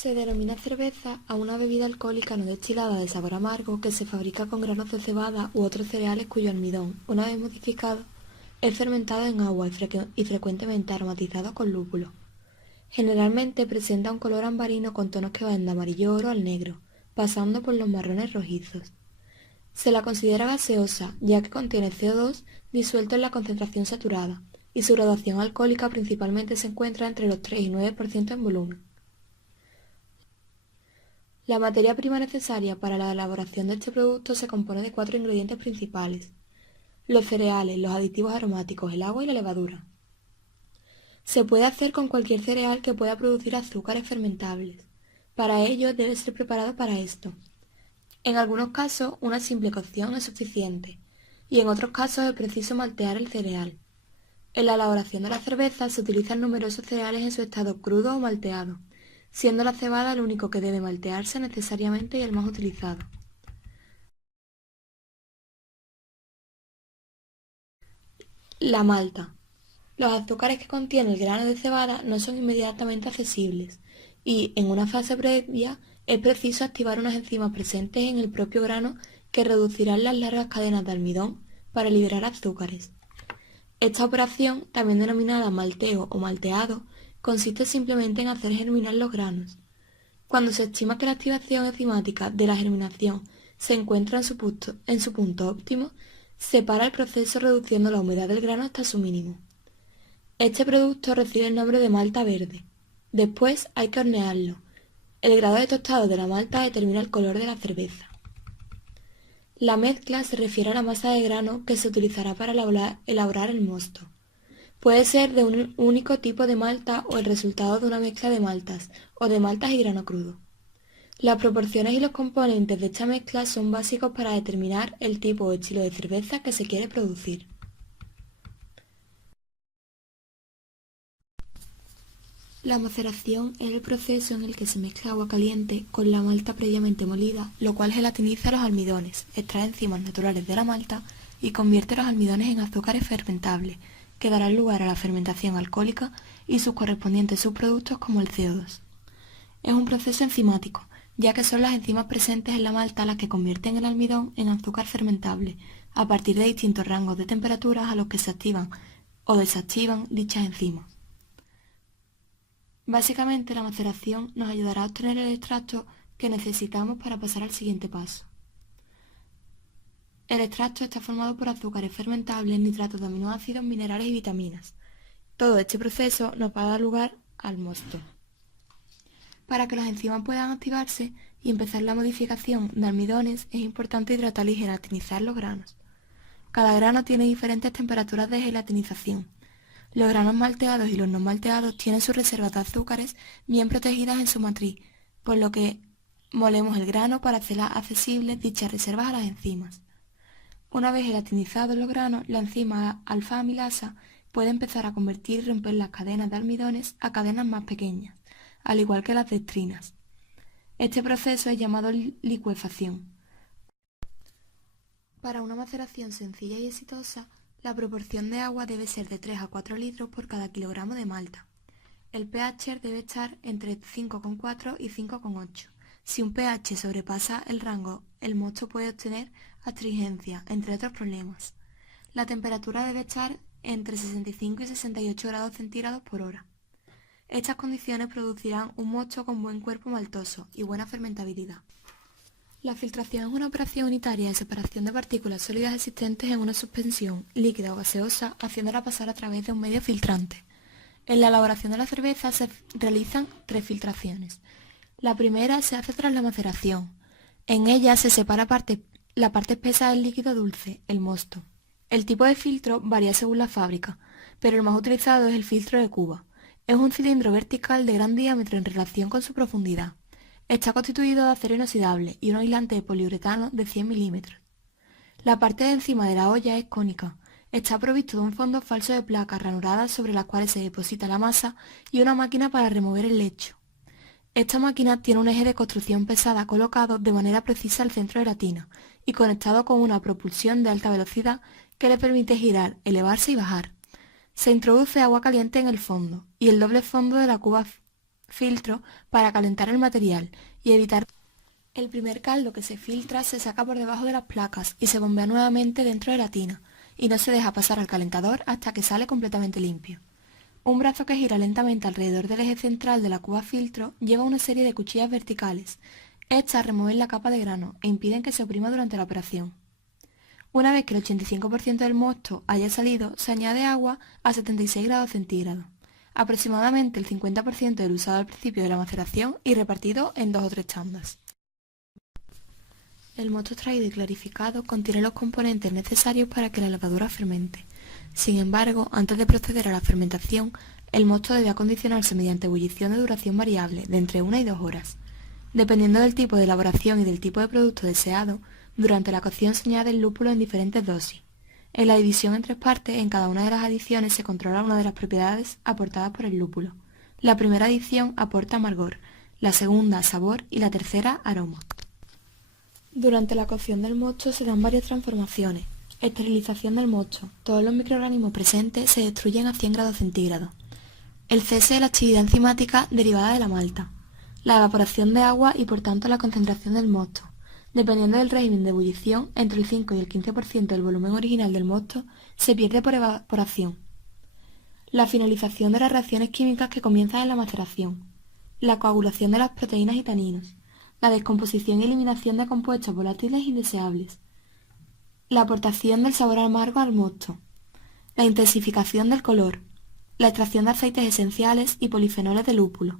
Se denomina cerveza a una bebida alcohólica no destilada de sabor amargo que se fabrica con granos de cebada u otros cereales cuyo almidón, una vez modificado, es fermentado en agua y frecuentemente aromatizado con lúpulo. Generalmente presenta un color ambarino con tonos que van de amarillo oro al negro, pasando por los marrones rojizos. Se la considera gaseosa, ya que contiene CO2 disuelto en la concentración saturada, y su graduación alcohólica principalmente se encuentra entre los 3 y 9% en volumen. La materia prima necesaria para la elaboración de este producto se compone de 4 ingredientes principales: los cereales, los aditivos aromáticos, el agua y la levadura. Se puede hacer con cualquier cereal que pueda producir azúcares fermentables. Para ello debe ser preparado para esto. En algunos casos una simple cocción es suficiente, y en otros casos es preciso maltear el cereal. En la elaboración de la cerveza se utilizan numerosos cereales en su estado crudo o malteado, siendo la cebada el único que debe maltearse necesariamente y el más utilizado. La malta. Los azúcares que contiene el grano de cebada no son inmediatamente accesibles y, en una fase previa, es preciso activar unas enzimas presentes en el propio grano que reducirán las largas cadenas de almidón para liberar azúcares. Esta operación, también denominada malteo o malteado, consiste simplemente en hacer germinar los granos. Cuando se estima que la activación enzimática de la germinación se encuentra en su punto óptimo, se para el proceso reduciendo la humedad del grano hasta su mínimo. Este producto recibe el nombre de malta verde. Después hay que hornearlo. El grado de tostado de la malta determina el color de la cerveza. La mezcla se refiere a la masa de grano que se utilizará para elaborar el mosto. Puede ser de un único tipo de malta o el resultado de una mezcla de maltas o de maltas y grano crudo. Las proporciones y los componentes de esta mezcla son básicos para determinar el tipo o estilo de cerveza que se quiere producir. La maceración es el proceso en el que se mezcla agua caliente con la malta previamente molida, lo cual gelatiniza los almidones, extrae enzimas naturales de la malta y convierte los almidones en azúcares fermentables, que darán lugar a la fermentación alcohólica y sus correspondientes subproductos como el CO2. Es un proceso enzimático, ya que son las enzimas presentes en la malta las que convierten el almidón en azúcar fermentable, a partir de distintos rangos de temperaturas a los que se activan o desactivan dichas enzimas. Básicamente, la maceración nos ayudará a obtener el extracto que necesitamos para pasar al siguiente paso. El extracto está formado por azúcares fermentables, nitratos de aminoácidos, minerales y vitaminas. Todo este proceso nos va a dar lugar al mosto. Para que las enzimas puedan activarse y empezar la modificación de almidones, es importante hidratar y gelatinizar los granos. Cada grano tiene diferentes temperaturas de gelatinización. Los granos malteados y los no malteados tienen sus reservas de azúcares bien protegidas en su matriz, por lo que molemos el grano para hacer accesibles dichas reservas a las enzimas. Una vez gelatinizados los granos, la enzima alfa-amilasa puede empezar a convertir y romper las cadenas de almidones a cadenas más pequeñas, al igual que las dextrinas. Este proceso es llamado licuefacción. Para una maceración sencilla y exitosa, la proporción de agua debe ser de 3 a 4 litros por cada kilogramo de malta. El pH debe estar entre 5,4 y 5,8. Si un pH sobrepasa el rango, el mosto puede obtener astringencia, entre otros problemas. La temperatura debe estar entre 65 y 68 grados centígrados por hora. Estas condiciones producirán un mosto con buen cuerpo maltoso y buena fermentabilidad. La filtración es una operación unitaria de separación de partículas sólidas existentes en una suspensión, líquida o gaseosa, haciéndola pasar a través de un medio filtrante. En la elaboración de la cerveza se realizan 3 filtraciones. La primera se hace tras la maceración. En ella se separa la parte espesa del líquido dulce, el mosto. El tipo de filtro varía según la fábrica, pero el más utilizado es el filtro de cuba. Es un cilindro vertical de gran diámetro en relación con su profundidad. Está constituido de acero inoxidable y un aislante de poliuretano de 100 milímetros. La parte de encima de la olla es cónica. Está provisto de un fondo falso de placas ranuradas sobre las cuales se deposita la masa y una máquina para remover el lecho. Esta máquina tiene un eje de construcción pesada colocado de manera precisa al centro de la tina y conectado con una propulsión de alta velocidad que le permite girar, elevarse y bajar. Se introduce agua caliente en el fondo y el doble fondo de la cuba filtro para calentar el material y evitar. El primer caldo que se filtra se saca por debajo de las placas y se bombea nuevamente dentro de la tina, y no se deja pasar al calentador hasta que sale completamente limpio. Un brazo que gira lentamente alrededor del eje central de la cuba filtro lleva una serie de cuchillas verticales. Estas remueven la capa de grano e impiden que se oprima durante la operación. Una vez que el 85% del mosto haya salido, se añade agua a 76 grados centígrados, aproximadamente el 50% del usado al principio de la maceración y repartido en 2 o 3 tandas. El mosto extraído y clarificado contiene los componentes necesarios para que la levadura fermente. Sin embargo, antes de proceder a la fermentación, el mosto debe acondicionarse mediante ebullición de duración variable, de entre 1 y 2 horas. Dependiendo del tipo de elaboración y del tipo de producto deseado, durante la cocción se añade el lúpulo en diferentes dosis. En la división en 3 partes, en cada una de las adiciones se controla una de las propiedades aportadas por el lúpulo. La primera adición aporta amargor, la segunda sabor y la tercera aroma. Durante la cocción del mosto se dan varias transformaciones. Esterilización del mosto. Todos los microorganismos presentes se destruyen a 100 grados centígrados. El cese de la actividad enzimática derivada de la malta. La evaporación de agua y por tanto la concentración del mosto. Dependiendo del régimen de ebullición, entre el 5 y el 15% del volumen original del mosto se pierde por evaporación. La finalización de las reacciones químicas que comienzan en la maceración. La coagulación de las proteínas y taninos. La descomposición y eliminación de compuestos volátiles indeseables, la aportación del sabor amargo al mosto, la intensificación del color, la extracción de aceites esenciales y polifenoles de lúpulo,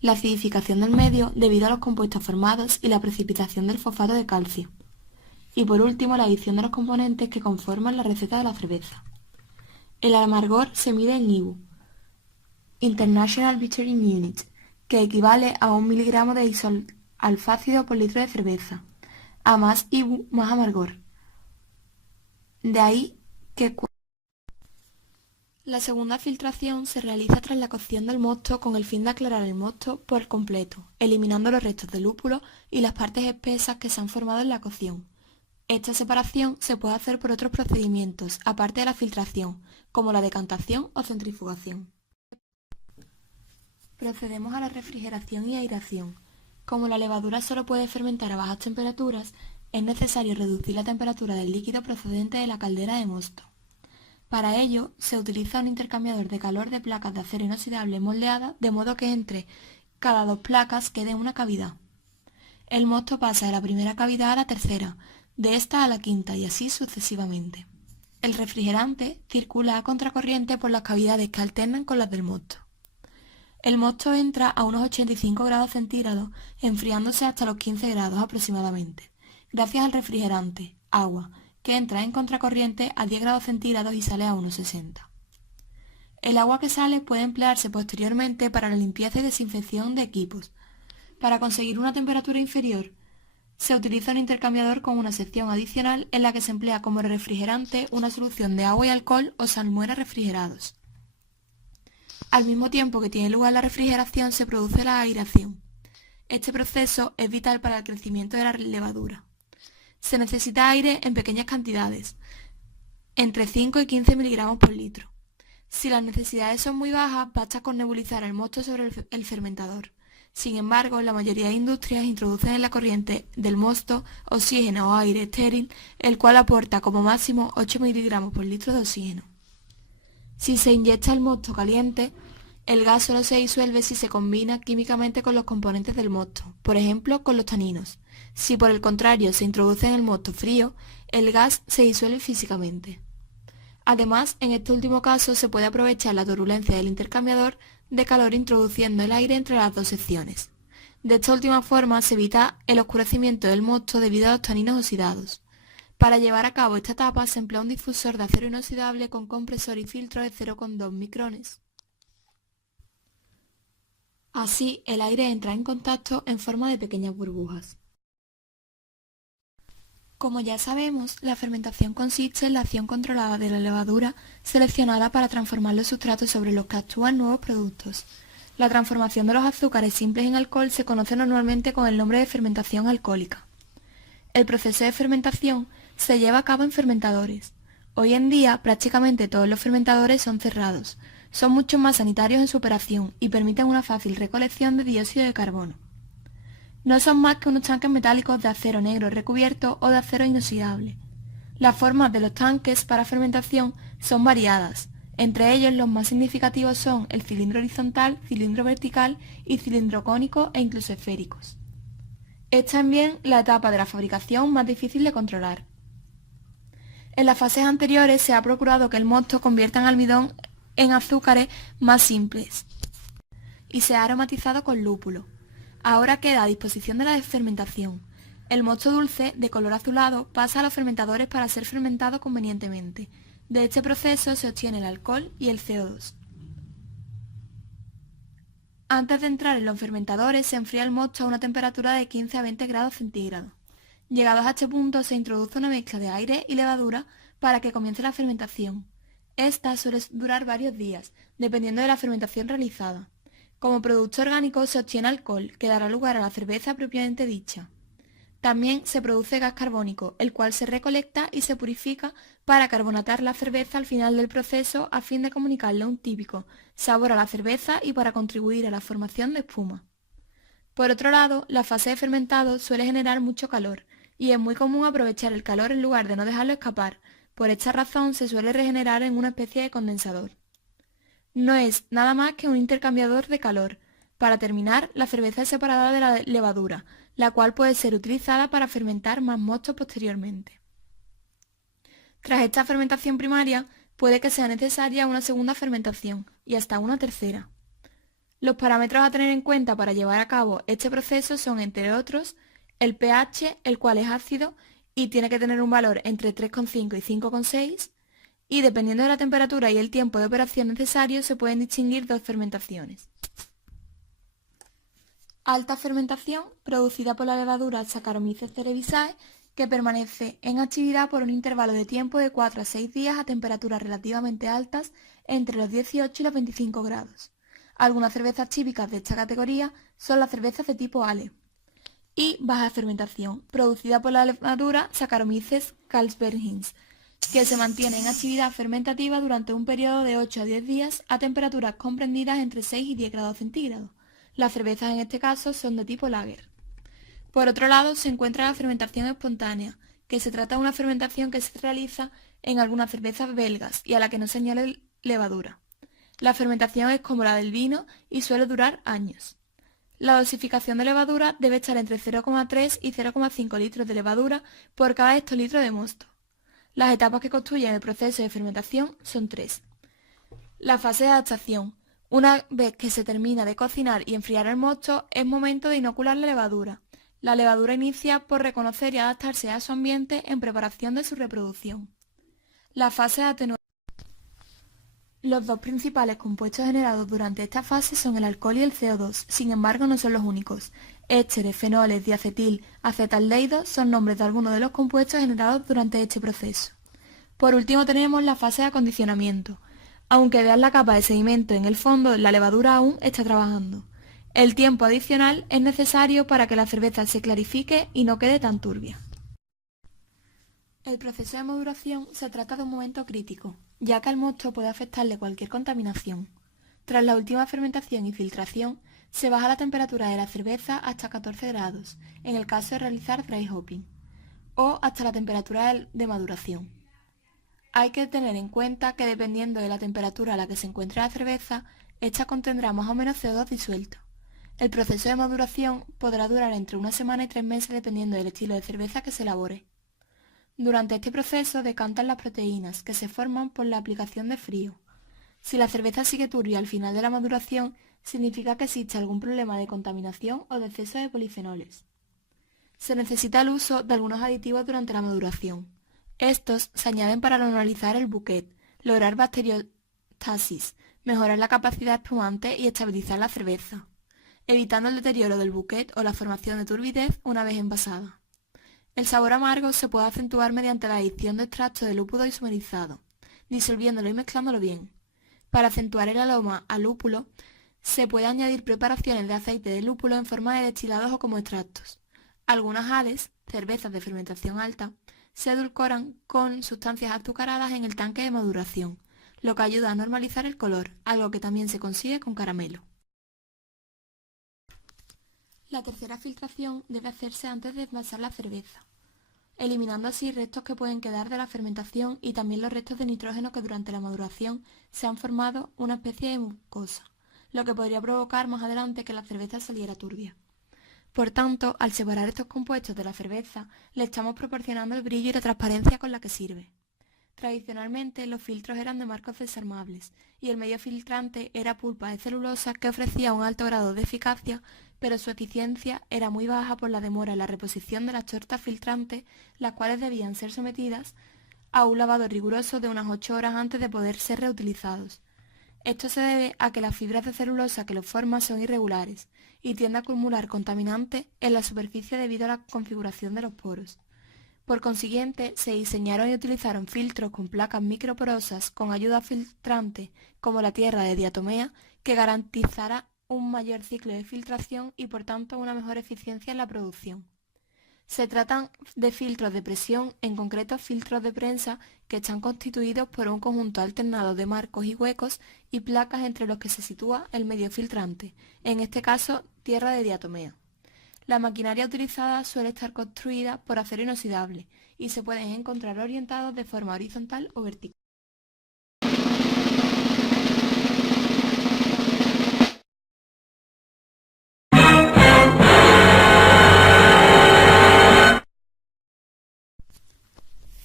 la acidificación del medio debido a los compuestos formados y la precipitación del fosfato de calcio, y por último la adición de los componentes que conforman la receta de la cerveza. El amargor se mide en IBU, International Bittering Unit, que equivale a 1 miligramo de isoalfácido por litro de cerveza. A más IBU, más amargor. De ahí que la segunda filtración se realiza tras la cocción del mosto con el fin de aclarar el mosto por completo, eliminando los restos de lúpulo y las partes espesas que se han formado en la cocción. Esta separación se puede hacer por otros procedimientos, aparte de la filtración, como la decantación o centrifugación. Procedemos a la refrigeración y aireación. Como la levadura solo puede fermentar a bajas temperaturas, es necesario reducir la temperatura del líquido procedente de la caldera de mosto. Para ello, se utiliza un intercambiador de calor de placas de acero inoxidable moldeadas, de modo que entre cada 2 placas quede una cavidad. El mosto pasa de la primera cavidad a la tercera, de esta a la quinta y así sucesivamente. El refrigerante circula a contracorriente por las cavidades que alternan con las del mosto. El mosto entra a unos 85 grados centígrados, enfriándose hasta los 15 grados aproximadamente, gracias al refrigerante, agua, que entra en contracorriente a 10 grados centígrados y sale a unos 60. El agua que sale puede emplearse posteriormente para la limpieza y desinfección de equipos. Para conseguir una temperatura inferior, se utiliza un intercambiador con una sección adicional en la que se emplea como refrigerante una solución de agua y alcohol o salmuera refrigerados. Al mismo tiempo que tiene lugar la refrigeración, se produce la aireación. Este proceso es vital para el crecimiento de la levadura. Se necesita aire en pequeñas cantidades, entre 5 y 15 miligramos por litro. Si las necesidades son muy bajas, basta con nebulizar el mosto sobre el fermentador. Sin embargo, la mayoría de industrias introducen en la corriente del mosto oxígeno o aire estéril, el cual aporta como máximo 8 miligramos por litro de oxígeno. Si se inyecta el mosto caliente, el gas solo se disuelve si se combina químicamente con los componentes del mosto, por ejemplo con los taninos. Si por el contrario se introduce en el mosto frío, el gas se disuelve físicamente. Además, en este último caso se puede aprovechar la turbulencia del intercambiador de calor introduciendo el aire entre las dos secciones. De esta última forma se evita el oscurecimiento del mosto debido a los taninos oxidados. Para llevar a cabo esta etapa se emplea un difusor de acero inoxidable con compresor y filtro de 0,2 micrones. Así, el aire entra en contacto en forma de pequeñas burbujas. Como ya sabemos, la fermentación consiste en la acción controlada de la levadura seleccionada para transformar los sustratos sobre los que actúan nuevos productos. La transformación de los azúcares simples en alcohol se conoce normalmente con el nombre de fermentación alcohólica. El proceso de fermentación se lleva a cabo en fermentadores. Hoy en día, prácticamente todos los fermentadores son cerrados. son mucho más sanitarios en su operación y permiten una fácil recolección de dióxido de carbono. No son más que unos tanques metálicos de acero negro recubierto o de acero inoxidable. Las formas de los tanques para fermentación son variadas. Entre ellos los más significativos son el cilindro horizontal, cilindro vertical y cilindro cónico e incluso esféricos. Es también la etapa de la fabricación más difícil de controlar. En las fases anteriores se ha procurado que el mosto convierta el almidón en azúcares más simples y se ha aromatizado con lúpulo. Ahora queda a disposición de la fermentación. El mosto dulce, de color azulado, pasa a los fermentadores para ser fermentado convenientemente. De este proceso se obtiene el alcohol y el CO2. Antes de entrar en los fermentadores se enfría el mosto a una temperatura de 15 a 20 grados centígrados. Llegados a este punto se introduce una mezcla de aire y levadura para que comience la fermentación. Esta suele durar varios días, dependiendo de la fermentación realizada. Como producto orgánico se obtiene alcohol, que dará lugar a la cerveza propiamente dicha. También se produce gas carbónico, el cual se recolecta y se purifica para carbonatar la cerveza al final del proceso a fin de comunicarle un típico sabor a la cerveza y para contribuir a la formación de espuma. Por otro lado, la fase de fermentado suele generar mucho calor y es muy común aprovechar el calor en lugar de no dejarlo escapar. Por esta razón se suele regenerar en una especie de condensador. No es nada más que un intercambiador de calor. Para terminar, la cerveza es separada de la levadura, la cual puede ser utilizada para fermentar más mostos posteriormente. Tras esta fermentación primaria, puede que sea necesaria una segunda fermentación y hasta una tercera. Los parámetros a tener en cuenta para llevar a cabo este proceso son, entre otros, el pH, el cual es ácido y tiene que tener un valor entre 3,5 y 5,6, y dependiendo de la temperatura y el tiempo de operación necesario se pueden distinguir dos fermentaciones. Alta fermentación, producida por la levadura Saccharomyces cerevisiae, que permanece en actividad por un intervalo de tiempo de 4 a 6 días a temperaturas relativamente altas entre los 18 y los 25 grados. Algunas cervezas típicas de esta categoría son las cervezas de tipo Ale. Y baja fermentación, producida por la levadura Saccharomyces carlsbergensis, que se mantiene en actividad fermentativa durante un periodo de 8 a 10 días a temperaturas comprendidas entre 6 y 10 grados centígrados. Las cervezas en este caso son de tipo lager. Por otro lado se encuentra la fermentación espontánea, que se trata de una fermentación que se realiza en algunas cervezas belgas y a la que no se añade levadura. La fermentación es como la del vino y suele durar años. La dosificación de levadura debe estar entre 0,3 y 0,5 litros de levadura por cada hectolitro de mosto. Las etapas que constituyen el proceso de fermentación son 3. La fase de adaptación. Una vez que se termina de cocinar y enfriar el mosto, es momento de inocular la levadura. La levadura inicia por reconocer y adaptarse a su ambiente en preparación de su reproducción. La fase de atenuación. Los dos principales compuestos generados durante esta fase son el alcohol y el CO2, sin embargo no son los únicos. Ésteres, fenoles, diacetil, acetaldehídos son nombres de algunos de los compuestos generados durante este proceso. Por último tenemos la fase de acondicionamiento. Aunque veas la capa de sedimento en el fondo, la levadura aún está trabajando. El tiempo adicional es necesario para que la cerveza se clarifique y no quede tan turbia. El proceso de maduración se trata de un momento crítico, ya que al mosto puede afectarle cualquier contaminación. Tras la última fermentación y filtración, se baja la temperatura de la cerveza hasta 14 grados, en el caso de realizar dry hopping, o hasta la temperatura de maduración. Hay que tener en cuenta que dependiendo de la temperatura a la que se encuentre la cerveza, ésta contendrá más o menos CO2 disuelto. El proceso de maduración podrá durar entre una semana y 3 meses dependiendo del estilo de cerveza que se elabore. Durante este proceso decantan las proteínas, que se forman por la aplicación de frío. Si la cerveza sigue turbia al final de la maduración, significa que existe algún problema de contaminación o de exceso de polifenoles. Se necesita el uso de algunos aditivos durante la maduración. Estos se añaden para normalizar el bouquet, lograr bacteriostasis, mejorar la capacidad espumante y estabilizar la cerveza, evitando el deterioro del bouquet o la formación de turbidez una vez envasada. El sabor amargo se puede acentuar mediante la adición de extracto de lúpulo isomerizado, disolviéndolo y mezclándolo bien. Para acentuar el aroma al lúpulo, se puede añadir preparaciones de aceite de lúpulo en forma de destilados o como extractos. Algunas ales, cervezas de fermentación alta, se edulcoran con sustancias azucaradas en el tanque de maduración. lo que ayuda a normalizar el color, algo que también se consigue con caramelo. La tercera filtración debe hacerse antes de envasar la cerveza, eliminando así restos que pueden quedar de la fermentación y también los restos de nitrógeno que durante la maduración se han formado una especie de mucosa, lo que podría provocar más adelante que la cerveza saliera turbia. Por tanto, al separar estos compuestos de la cerveza, le estamos proporcionando el brillo y la transparencia con la que sirve. Tradicionalmente, los filtros eran de marcos desarmables y el medio filtrante era pulpa de celulosa que ofrecía un alto grado de eficacia, pero su eficiencia era muy baja por la demora en la reposición de las tortas filtrantes, las cuales debían ser sometidas a un lavado riguroso de unas 8 horas antes de poder ser reutilizados. Esto se debe a que las fibras de celulosa que los forman son irregulares y tienden a acumular contaminantes en la superficie debido a la configuración de los poros. Por consiguiente, se diseñaron y utilizaron filtros con placas microporosas con ayuda filtrante como la tierra de diatomea que garantizará un mayor ciclo de filtración y por tanto una mejor eficiencia en la producción. Se tratan de filtros de presión, en concreto filtros de prensa, que están constituidos por un conjunto alternado de marcos y huecos y placas entre los que se sitúa el medio filtrante, en este caso tierra de diatomea. La maquinaria utilizada suele estar construida por acero inoxidable y se pueden encontrar orientados de forma horizontal o vertical.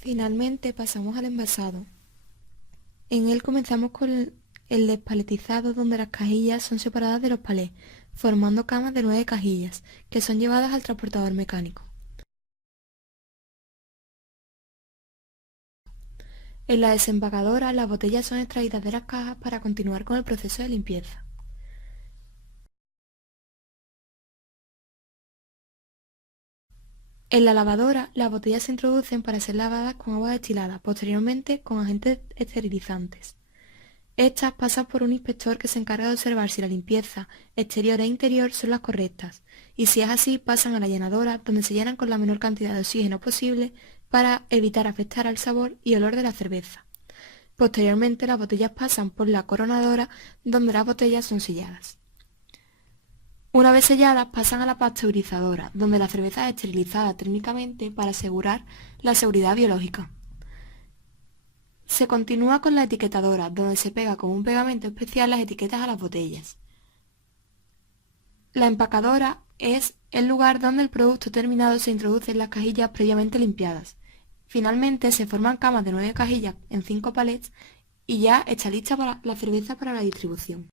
Finalmente pasamos al envasado. En él comenzamos con el despaletizado, donde las cajillas son separadas de los palés, formando camas de 9 cajillas, que son llevadas al transportador mecánico. En la desempacadora, las botellas son extraídas de las cajas para continuar con el proceso de limpieza. En la lavadora, las botellas se introducen para ser lavadas con agua destilada, posteriormente con agentes esterilizantes. Estas pasan por un inspector que se encarga de observar si la limpieza exterior e interior son las correctas, y si es así, pasan a la llenadora, donde se llenan con la menor cantidad de oxígeno posible para evitar afectar al sabor y olor de la cerveza. Posteriormente, las botellas pasan por la coronadora, donde las botellas son selladas. Una vez selladas, pasan a la pasteurizadora, donde la cerveza es esterilizada térmicamente para asegurar la seguridad biológica. Se continúa con la etiquetadora, donde se pega con un pegamento especial las etiquetas a las botellas. La empacadora es el lugar donde el producto terminado se introduce en las cajillas previamente limpiadas. Finalmente, se forman camas de 9 cajillas en 5 palets y ya está lista la cerveza para la distribución.